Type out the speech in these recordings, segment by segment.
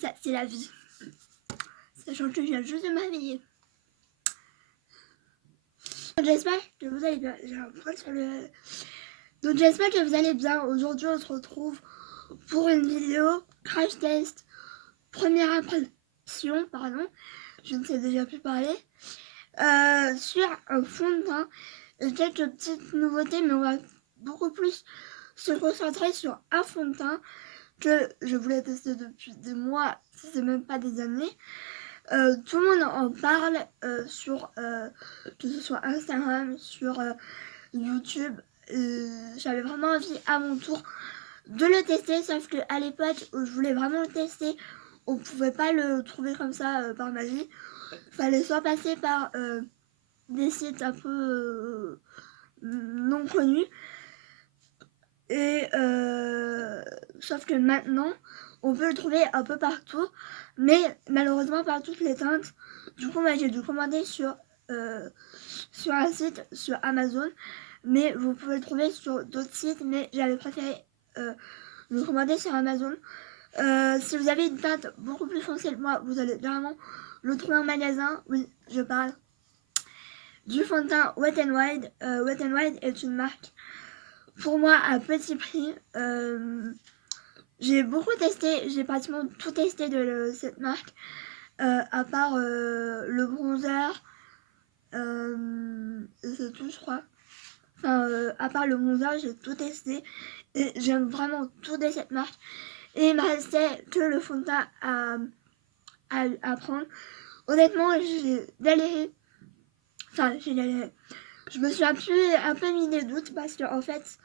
Ça, c'est la vie. Sachant que je viens juste de m'habiller. J'espère que vous allez bien. J'ai un point sur le... Donc j'espère que vous allez bien. Aujourd'hui on se retrouve pour une vidéo crash test. Première impression, pardon. Je ne sais déjà plus parler. Sur un fond de teint. Et quelques petites nouveautés, mais on va beaucoup plus se concentrer sur un fond de teint que je voulais tester depuis des mois, si c'est même pas des années. Tout le monde en parle sur que ce soit Instagram, sur YouTube. J'avais vraiment envie à mon tour de le tester, sauf que à l'époque où je voulais vraiment le tester, on pouvait pas le trouver comme ça par magie. Fallait soit passer par des sites un peu non connus, et sauf que maintenant on peut le trouver un peu partout, mais malheureusement pas toutes les teintes. Du coup moi j'ai dû commander sur un site, sur Amazon, mais vous pouvez le trouver sur d'autres sites, mais j'avais préféré le commander sur Amazon. Si vous avez une teinte beaucoup plus foncée que moi, vous allez vraiment le trouver en magasin. Oui, je parle du fond de teint Wet n Wild. Wet n Wild est une marque pour moi à petit prix. J'ai beaucoup testé, j'ai pratiquement tout testé de cette marque, à part le bronzer, c'est tout je crois. Enfin, à part le bronzer, j'ai tout testé et j'aime vraiment tout de cette marque. Et il me restait que le fond de teint à prendre. Honnêtement, j'ai galéré. Enfin, j'ai galéré. Je me suis un peu mis des doutes parce que en fait,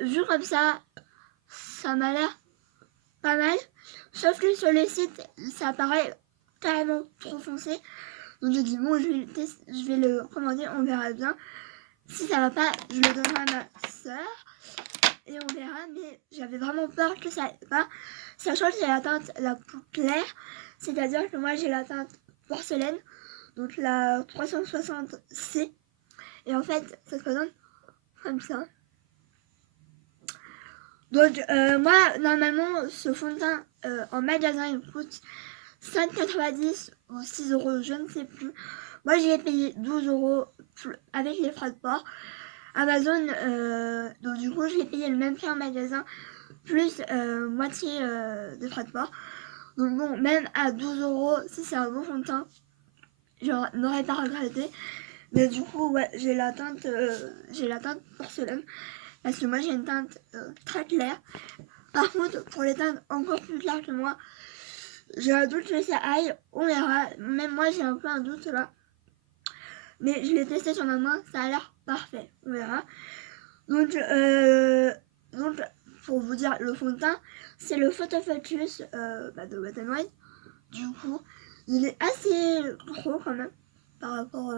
vu comme ça m'a l'air pas mal. Sauf que sur le site, ça paraît carrément trop foncé. Donc j'ai dit bon, je vais le commander, on verra bien. Si ça va pas, je le donnerai à ma soeur et on verra. Mais j'avais vraiment peur que ça n'aille pas, sachant que j'ai la teinte la plus claire, c'est-à-dire que moi j'ai la teinte porcelaine, donc la 360C, et en fait ça se présente comme ça. Donc moi normalement ce fond de teint en magasin il coûte 5,90 ou 6 €, je ne sais plus. Moi j'y ai payé 12 € avec les frais de port. Amazon, donc du coup je l'ai payé le même prix en magasin plus moitié des frais de port. Donc bon, même à 12 €, si c'est un bon fond de teint, je n'aurais pas regretté. Mais du coup ouais, j'ai la teinte porcelaine, parce que moi j'ai une teinte très claire. Par contre pour les teintes encore plus claires que moi, j'ai un doute que ça aille, on verra. Même moi j'ai un peu un doute là, mais je l'ai testé sur ma main, ça a l'air parfait, on verra. Donc pour vous dire, le fond de teint c'est le Photo Focus de Wet n Wild. Du coup il est assez gros quand même par rapport,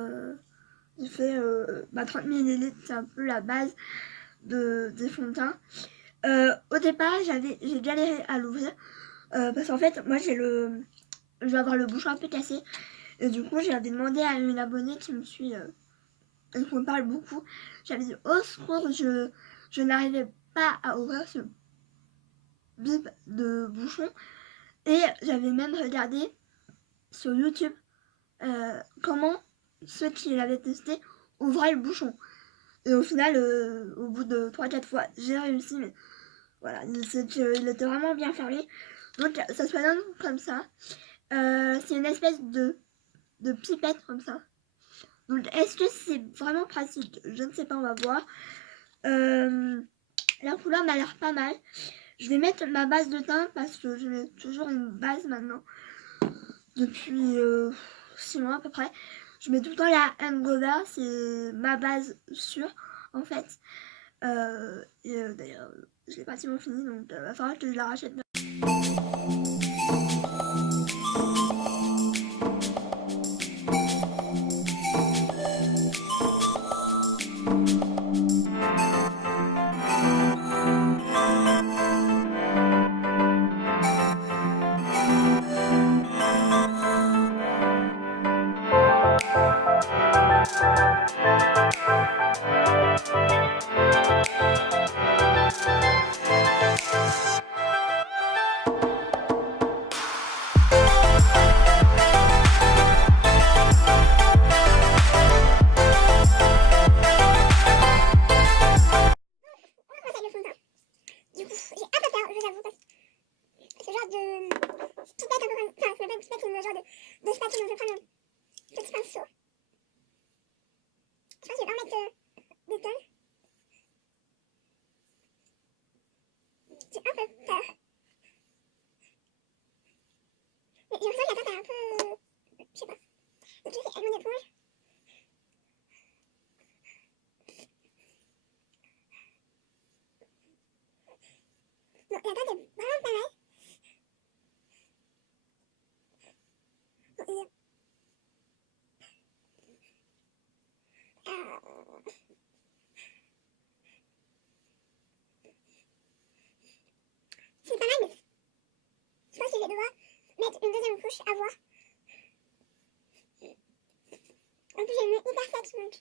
il fait 30 ml, c'est un peu la base des fonds de teint. Au départ j'ai galéré à l'ouvrir parce qu'en fait moi je vais avoir le bouchon un peu cassé, et du coup j'avais demandé à une abonnée qui me suit et qu'on parle beaucoup, j'avais dit au secours, je n'arrivais pas à ouvrir ce bip de bouchon, et j'avais même regardé sur YouTube comment ceux qui l'avaient testé ouvraient le bouchon, et au final au bout de 3-4 fois j'ai réussi, mais voilà, il était vraiment bien fermé. Donc ça se présente comme ça. C'est une espèce de pipette comme ça. Donc est-ce que c'est vraiment pratique? Je ne sais pas, on va voir. La couleur m'a l'air pas mal. Je vais mettre ma base de teint parce que je mets toujours une base maintenant. Depuis 6 mois à peu près. Je mets tout le temps la Hangover, c'est ma base sûre en fait. Et d'ailleurs, je l'ai pratiquement fini, donc il va falloir que je la rachète. C'est pas mal, mais je pense que je vais devoir mettre une deuxième couche à voir. En plus, j'ai une nez hyper sec, donc...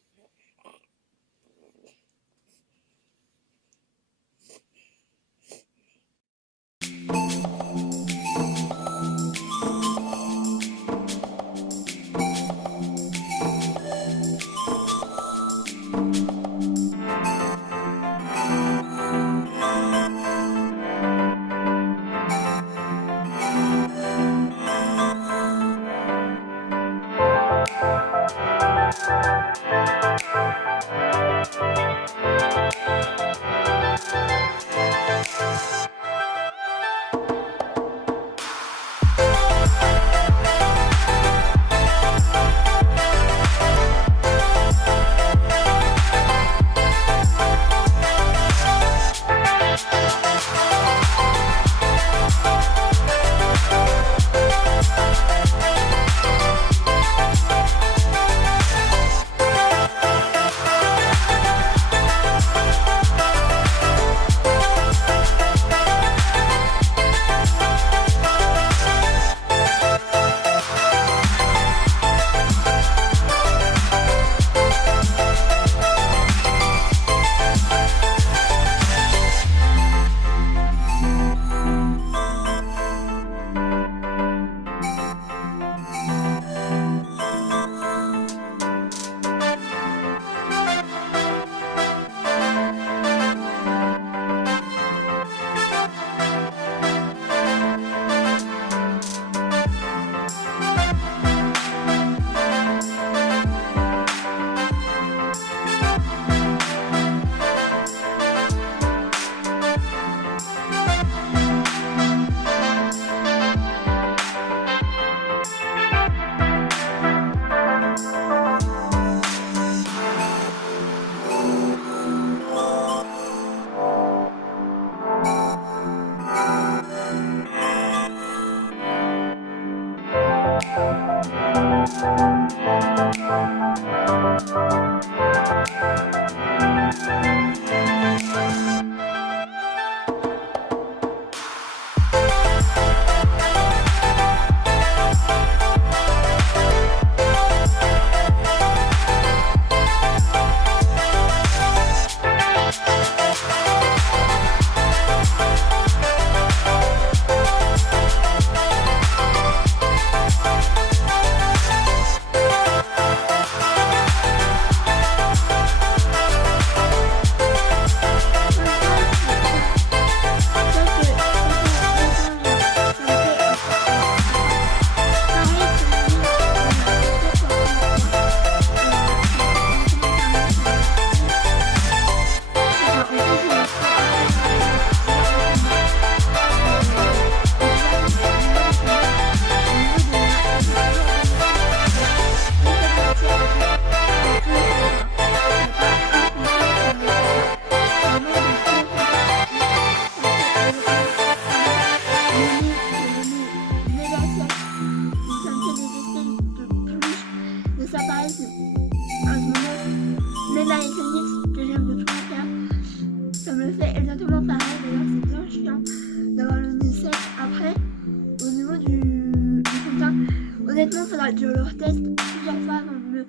Honnêtement, il faudra que je le reteste plusieurs fois avant de me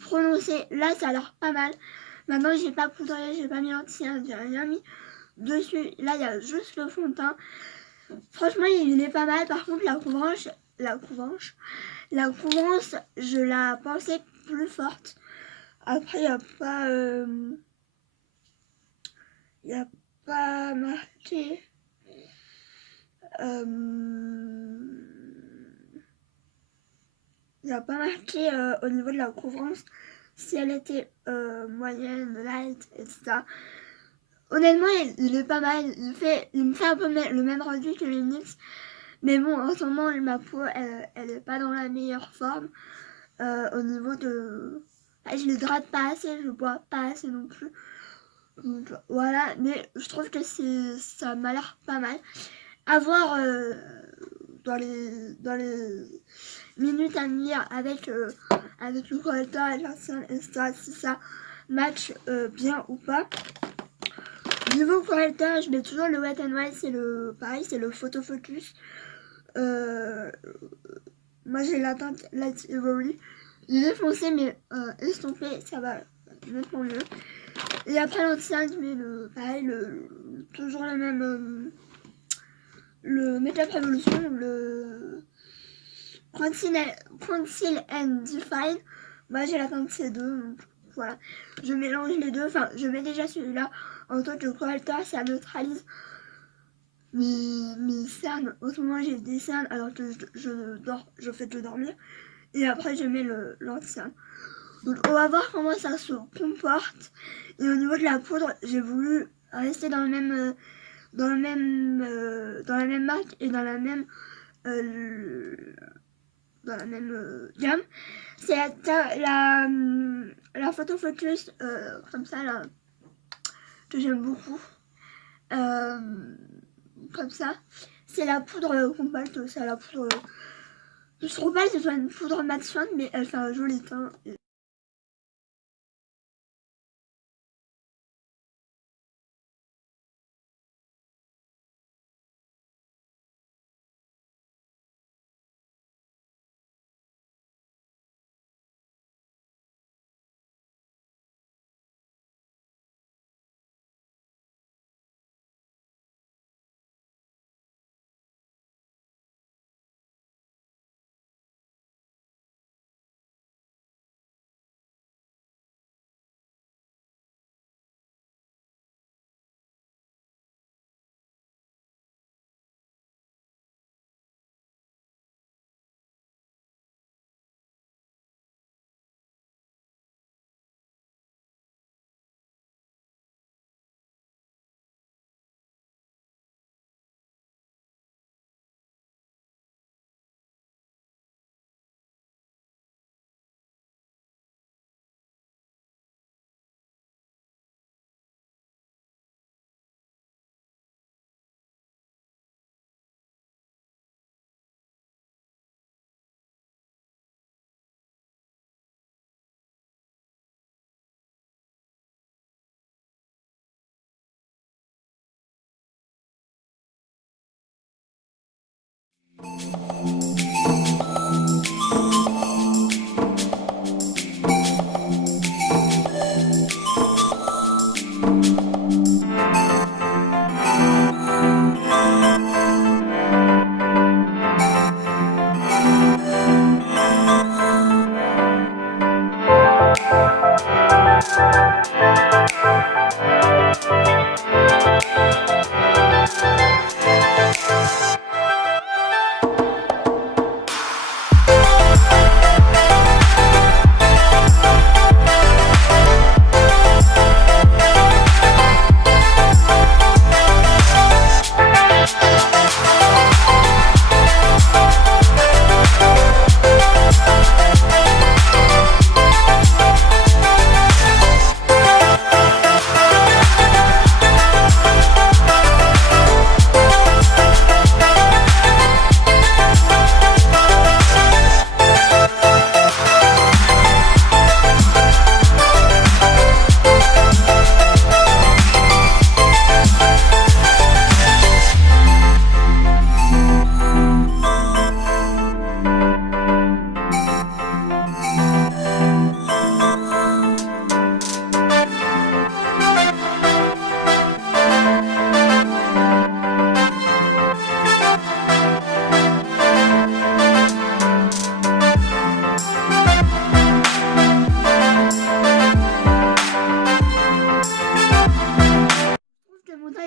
prononcer. Là, ça a l'air pas mal. Maintenant, j'ai pas poudré, j'ai pas mis anti-âge, j'ai rien mis dessus. Là, il y a juste le fond de teint. Franchement, il est pas mal. Par contre, la couvrance, je la pensais plus forte. Après, il n'y a pas marqué. Il n'y a pas marqué au niveau de la couvrance si elle était moyenne, light, etc. Honnêtement, il est pas mal. Il me fait un peu le même rendu que les NYX. Mais bon, en ce moment, ma peau, elle est pas dans la meilleure forme. Au niveau de... je l'hydrate pas assez, je bois pas assez non plus. Donc, voilà, mais je trouve que ça m'a l'air pas mal. À voir dans les minutes à venir avec le correcteur et l'ancien, etc. Si ça match bien ou pas. Niveau correcteur, je mets toujours le wet and wild, c'est le pareil, c'est le photo focus. Moi j'ai la teinte Light Ivory. Il est foncé mais estompé, ça va nettement mieux. Et après l'anti-âne, je mets le pareil, toujours le même, le Makeup Revolution, le Conceal and Define. Moi j'ai la teinte C2, donc voilà. Je mélange les deux, enfin je mets déjà celui-là en tant que correcteur, ça neutralise mes cernes. En ce moment j'ai des cernes alors que je fais que dormir. Et après je mets l'anti-cerne. Donc on va voir comment ça se comporte. Et au niveau de la poudre, j'ai voulu rester dans la même marque et dans la même gamme. C'est la photo focus comme ça là que j'aime beaucoup. Comme ça, c'est la poudre compacte, c'est la poudre. Je trouve pas que ce soit une poudre mat fin, mais elle fait un joli teint.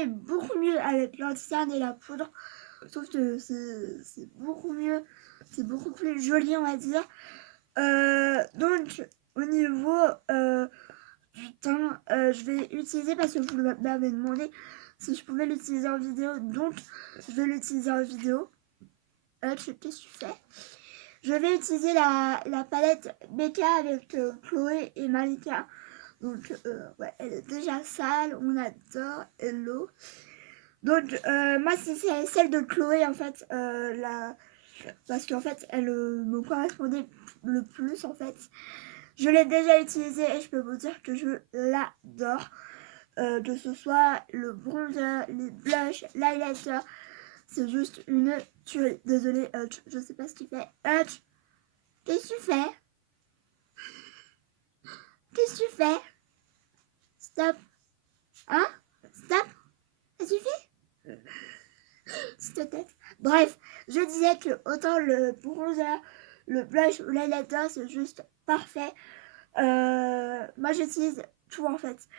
Beaucoup mieux avec l'anti-cerne et la poudre. Je trouve que c'est beaucoup mieux, c'est beaucoup plus joli, on va dire. Donc au niveau du teint, je vais utiliser, parce que vous m'avez demandé si je pouvais l'utiliser en vidéo, donc je vais l'utiliser en vidéo. Qu'est-ce que tu fais? Je vais utiliser la palette BK avec Chloé et Malika. Donc ouais, elle est déjà sale, on adore, hello. Donc moi c'est celle de Chloé en fait, parce qu'en fait elle me correspondait le plus en fait. Je l'ai déjà utilisé et je peux vous dire que je l'adore. Que ce soit le bronzer, les blushs, l'highlighter, c'est juste une tuerie. Désolée, Hutch, je sais pas ce qu'il fait. Hutch, qu'est-ce que tu fais? Qu'est-ce que tu fais? Stop. Hein? Stop. Ça suffit? S'il te plaît. Bref, je disais que autant le bronzer, le blush ou l'highlighter, c'est juste parfait. Moi, j'utilise tout en fait.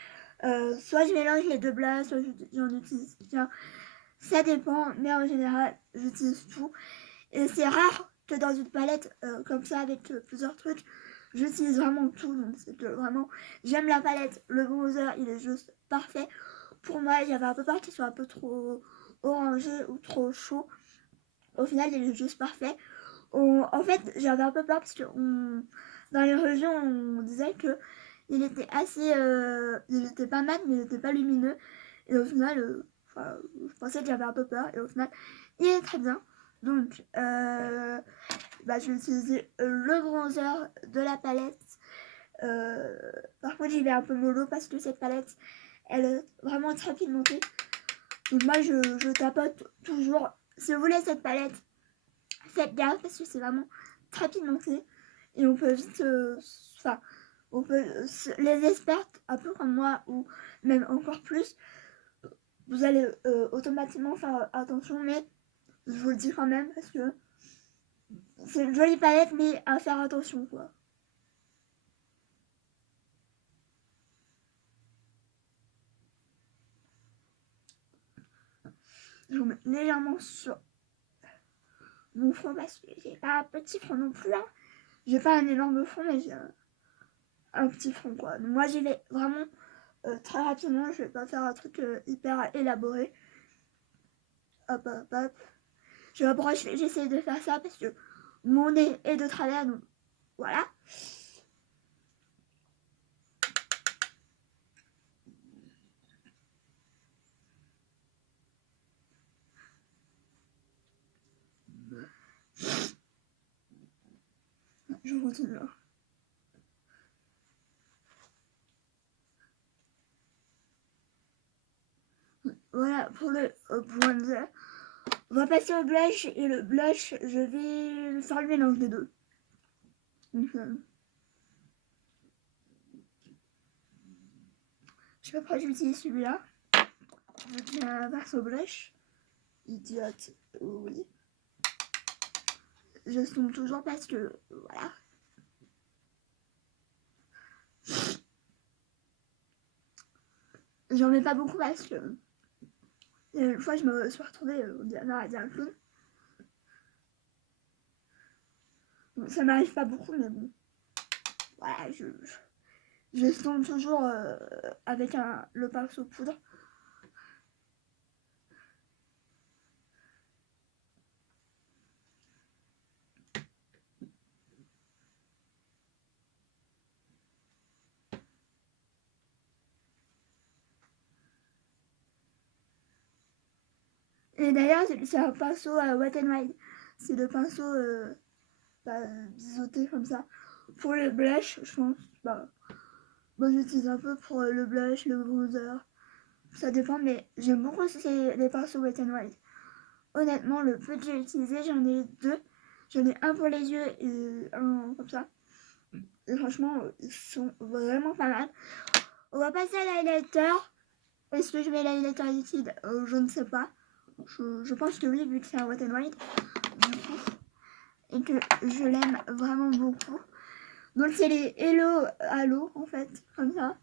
Soit je mélange les deux blushs, soit j'en utilise bien. Ça dépend, mais en général, j'utilise tout. Et c'est rare que dans une palette comme ça, avec plusieurs trucs, j'utilise vraiment tout. Donc c'est que vraiment, j'aime la palette. Le bronzer, il est juste parfait. Pour moi, j'avais un peu peur qu'il soit un peu trop orangé ou trop chaud. Au final, il est juste parfait. En fait, j'avais un peu peur parce que dans les régions, on disait que il était assez... il était pas mat, mais il était pas lumineux. Et au final, je pensais que j'avais un peu peur. Et au final, il est très bien. Donc, je vais utiliser le bronzer de la palette. Par contre, j'y vais un peu mollo parce que cette palette, elle est vraiment très pigmentée. Donc moi, je tapote toujours. Si vous voulez cette palette, faites gaffe parce que c'est vraiment très pigmenté. Et on peut vite... on peut, les expertes, un peu comme moi, ou même encore plus, vous allez automatiquement faire attention, mais je vous le dis quand même parce que c'est une jolie palette, mais à faire attention, quoi. Je vous mets légèrement sur mon front parce que j'ai pas un petit front non plus, hein. J'ai pas un énorme front, mais j'ai un petit front, quoi. Donc moi, j'y vais vraiment très rapidement. Je vais pas faire un truc hyper élaboré. Hop, hop, hop. J'essaie de faire ça parce que mon nez est de travers, donc voilà. Je continue. Voilà pour le bronzer. On va passer au blush et le blush, je vais faire le mélange des deux. Donc, je sais pas pourquoi j'utilise celui-là. Je tiens passe au blush. Idiote, oui. Je zoome toujours parce que voilà. J'en mets pas beaucoup parce que une fois je me suis retrouvée au diamant à dire un clown. Donc, ça m'arrive pas beaucoup, mais bon. Voilà, je zoome toujours avec le pinceau poudre. Et d'ailleurs, c'est un pinceau Wet n Wild. C'est le pinceau biseauté comme ça. Pour le blush, je pense, moi j'utilise un peu pour le blush, le bronzer. Ça dépend, mais j'aime beaucoup aussi les pinceaux Wet n Wild. Honnêtement, le peu que j'ai utilisé, j'en ai deux. J'en ai un pour les yeux et un comme ça. Et franchement, ils sont vraiment pas mal. On va passer à l'highlighter. Est-ce que je mets l'highlighter liquide? Je ne sais pas. Je pense que oui, vu que c'est un Wet n Wild. Du coup, et que je l'aime vraiment beaucoup. Donc c'est les Hello Halo en fait, comme ça.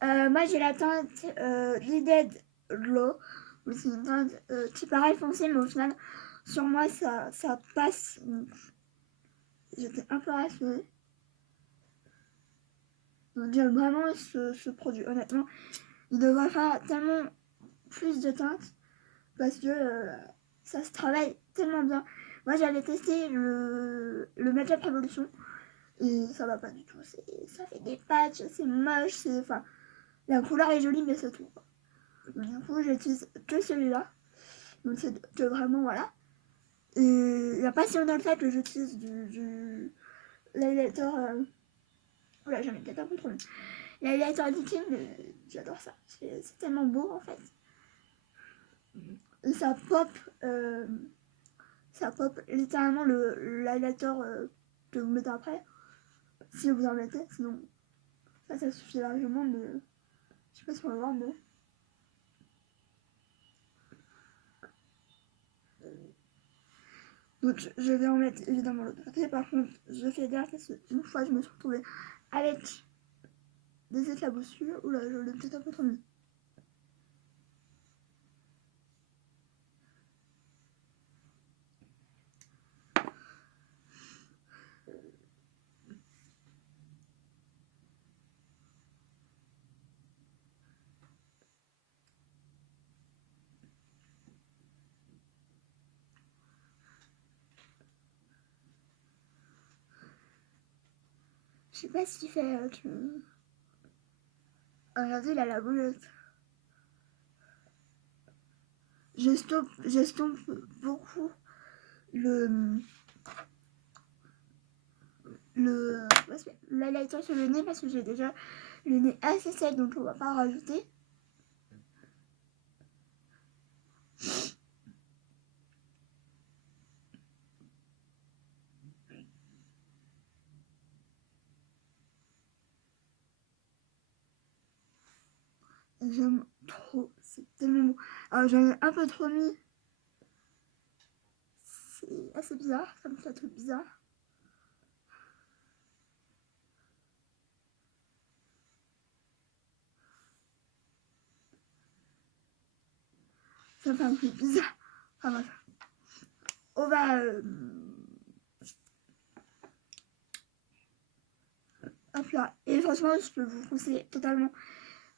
Moi j'ai la teinte Lidded Glow. C'est une teinte qui paraît foncée, mais au final sur moi ça passe. J'étais un peu rassurée. Donc j'aime vraiment ce produit. Honnêtement, il devrait faire tellement plus de teintes parce que ça se travaille tellement bien. Moi j'avais testé le Makeup Revolution et ça va pas du tout. Ça fait des patchs, c'est moche, enfin la couleur est jolie mais c'est tout. Du coup j'utilise que celui-là. Donc c'est que vraiment voilà. Et il n'y a pas si longtemps que ça que j'utilise du l'highlighter. Oula, j'ai mis peut-être un peu trop long. L'highlighter liquide, mais j'adore ça. C'est tellement beau en fait. Et ça pop littéralement l'highlighter que vous mettez après. Si vous en mettez, sinon ça suffit largement, mais je sais pas si on va voir, mais donc je vais en mettre évidemment l'autre côté. Par contre, je fais gaffe parce qu'une fois je me suis retrouvée avec des éclaboussures. Oula, je l'ai peut-être un peu trop mis. Je sais pas ce qu'il fait. Regardez, il a la bouleuse. J'estompe beaucoup l'highlighter sur le nez parce que j'ai déjà le nez assez sec, donc on va pas en rajouter. J'aime trop, c'est tellement beau. Alors j'en ai un peu trop mis. C'est assez bizarre, ça me fait un truc bizarre. Ça me fait un truc bizarre. Enfin bref. On va... hop là. Et franchement, je peux vous conseiller totalement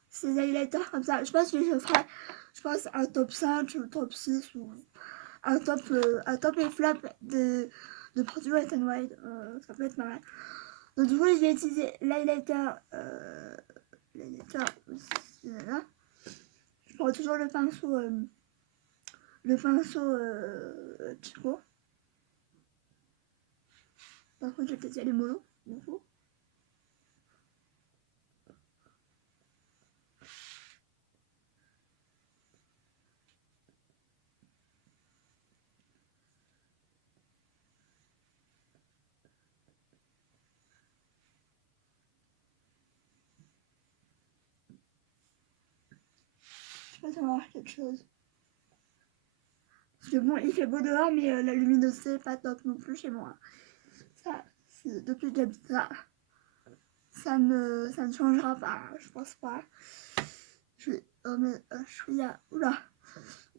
ces highlighters comme ça. Je pense que je ferai, un top 5 ou top 6 ou un top et flop de produits Wet n Wild. Ça peut être pas mal. Donc du coup, je vais utiliser l'highlighter. Là. Je prends toujours le pinceau Chico. Par contre, je vais peut-être y aller mollo. Du coup. Je sais pas si on va voir quelque chose. Parce que bon, il fait beau dehors, mais la luminosité n'est pas top non plus chez moi. Ça, depuis que j'habite là, ça ne changera pas, je pense pas. Oh mais je suis là, oula,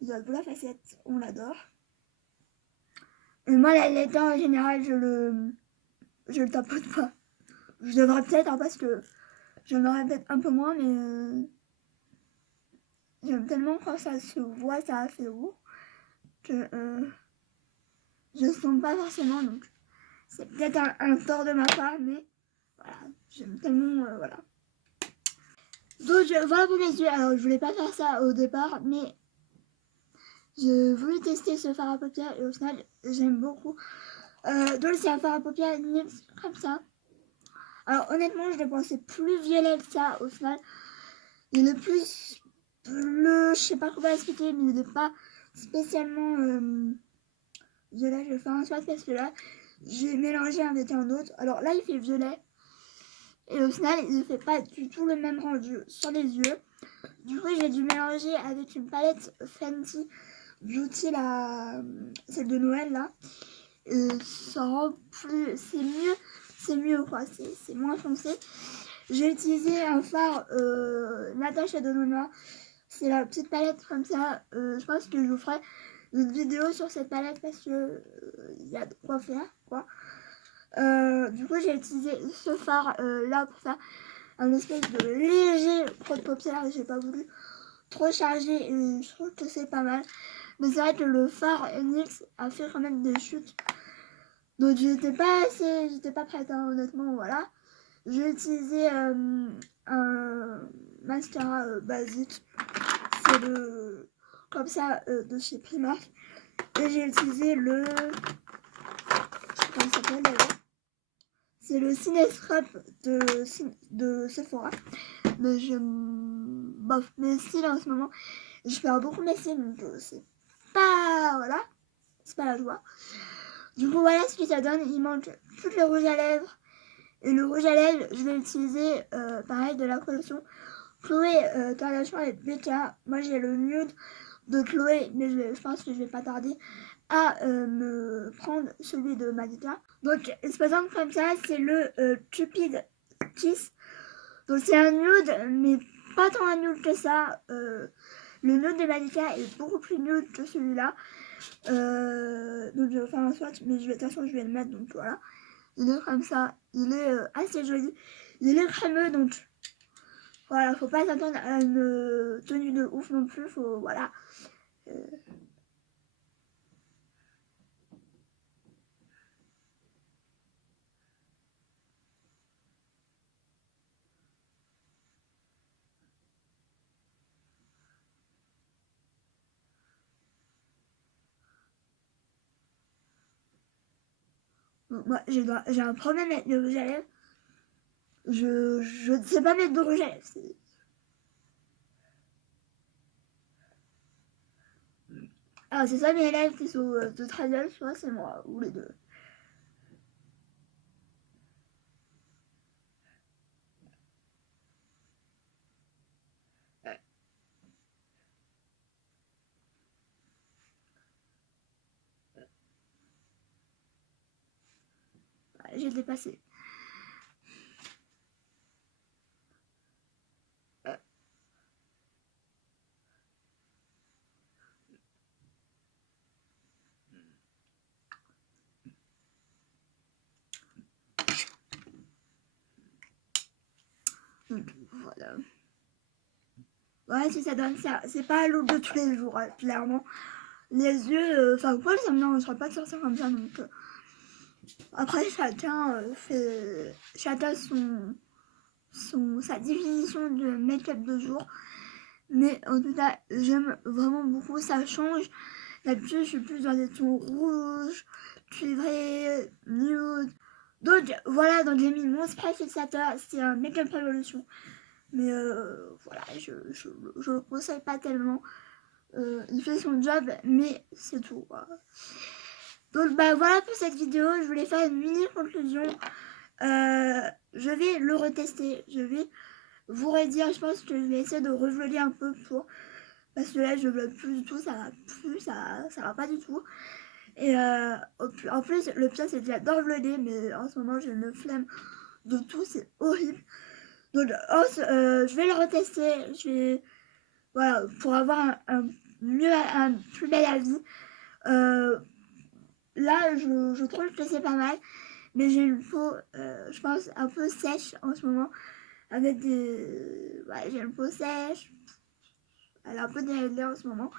il y a de la facette, on l'adore. Et moi, la lettre en général, je le tapote pas. Je devrais peut-être, hein, parce que j'en aurais peut-être un peu moins, mais j'aime tellement quand ça se voit, ça assez haut, que je sens pas forcément, donc c'est peut-être un tort de ma part, mais voilà, j'aime tellement, voilà. Donc voilà pour mes yeux. Alors je voulais pas faire ça au départ, mais je voulais tester ce fard à paupières et au final j'aime beaucoup. Donc c'est un fard à paupières NYX comme ça. Alors honnêtement je l'ai pensé plus violet que ça au final. Il est plus bleu, je sais pas comment expliquer, mais il n'est pas spécialement violet. Je vais faire un choix parce que là j'ai mélangé avec un autre. Alors là il fait violet. Et au final, il ne fait pas du tout le même rendu sur les yeux. Du coup, j'ai dû mélanger avec une palette Fenty Beauty, celle de Noël là. Et ça rend plus. C'est mieux quoi, c'est moins foncé. J'ai utilisé un fard Natasha Denona. C'est la petite palette comme ça. Je pense que je vous ferai une vidéo sur cette palette parce que il y a de quoi faire quoi. Du coup, j'ai utilisé ce fard là pour faire un espèce de léger creux de paupières. J'ai pas voulu trop charger et je trouve que c'est pas mal. Mais c'est vrai que le fard NYX a fait quand même des chutes. Donc j'étais pas prête hein, honnêtement, voilà. J'ai utilisé un mascara basique. C'est le comme ça de chez Primark. Et j'ai utilisé le... Je sais pas comment ça s'appelle d'ailleurs. C'est le Cinescope de Sephora. Mais bof, mes styles en ce moment, je perds beaucoup mes styles, donc c'est pas... Voilà, c'est pas la joie. Du coup, voilà ce que ça donne. Il manque plus le rouge à lèvres. Et le rouge à lèvres, je vais utiliser, pareil, de la collection Chloé Kardashian et Becca. Moi, j'ai le nude de Chloé, mais je pense que je vais pas tarder à me prendre celui de Malika. Donc, il se présente comme ça, c'est le Cupid Kiss. Donc, c'est un nude, mais pas tant un nude que ça. Le nude de Malika est beaucoup plus nude que celui-là. Donc, je vais faire un swatch, mais de toute façon, je vais le mettre, donc voilà. Il est comme ça, il est assez joli. Il est crémeux, donc voilà, faut pas s'attendre à une tenue de ouf non plus, faut, voilà. Moi, j'ai un problème avec le rouge à lèvres. Je ne sais pas mettre de rouge à lèvres. Alors, c'est soit mes lèvres qui sont de très belles, soit c'est moi, ou les deux. J'ai dépassé. Donc, voilà. Ouais, si ça donne ça. C'est pas l'eau de tous les jours, hein, clairement. Les yeux, enfin, Paul, ça me dérangerait pas de sortir comme ça, donc. Après, chacun sa définition de make-up de jour. Mais en tout cas, j'aime vraiment beaucoup. Ça change. D'habitude, je suis plus dans des tons rouges, cuivrés, nude. Donc voilà, donc j'ai mis mon spray fixateur. C'est un Make-up Revolution. Mais voilà, je le conseille pas tellement. Il fait son job, mais c'est tout. Voilà. Donc bah voilà pour cette vidéo. Je voulais faire une mini conclusion. Je vais le retester. Je vais vous redire. Je pense que je vais essayer de revloguer un peu pour... Parce que là, je vlog plus du tout. Ça va plus. Ça va pas du tout. Et en plus, le pire, c'est que j'adore vlogger. Mais en ce moment, j'ai une flemme de tout. C'est horrible. Donc, je vais le retester. Voilà, pour avoir un plus bel avis. Là, je trouve que c'est pas mal. Mais j'ai une peau, je pense, un peu sèche en ce moment. Avec des... Ouais, j'ai une peau sèche. Elle est un peu déréglée en ce moment.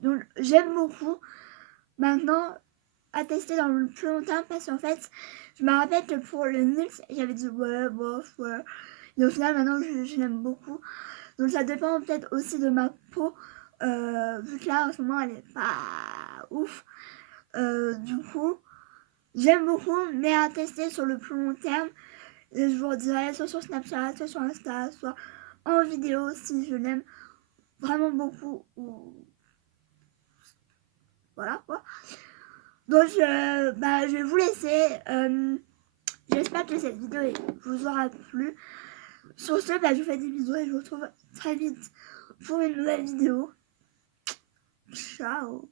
Donc, j'aime beaucoup. Maintenant, à tester dans le plus longtemps. Parce qu'en fait, je me rappelle que pour le NYX, j'avais dit ouais, bof, ouais. Et au final, maintenant, je l'aime beaucoup. Donc, ça dépend peut-être aussi de ma peau. Vu que là, en ce moment, elle est pas ouf. Du coup, j'aime beaucoup, mais à tester sur le plus long terme. Et je vous redirai soit sur Snapchat, soit sur Insta, soit en vidéo si je l'aime vraiment beaucoup. Ou... Voilà quoi. Donc, je vais vous laisser. J'espère que cette vidéo vous aura plu. Sur ce, je vous fais des bisous et je vous retrouve très vite pour une nouvelle vidéo. Ciao.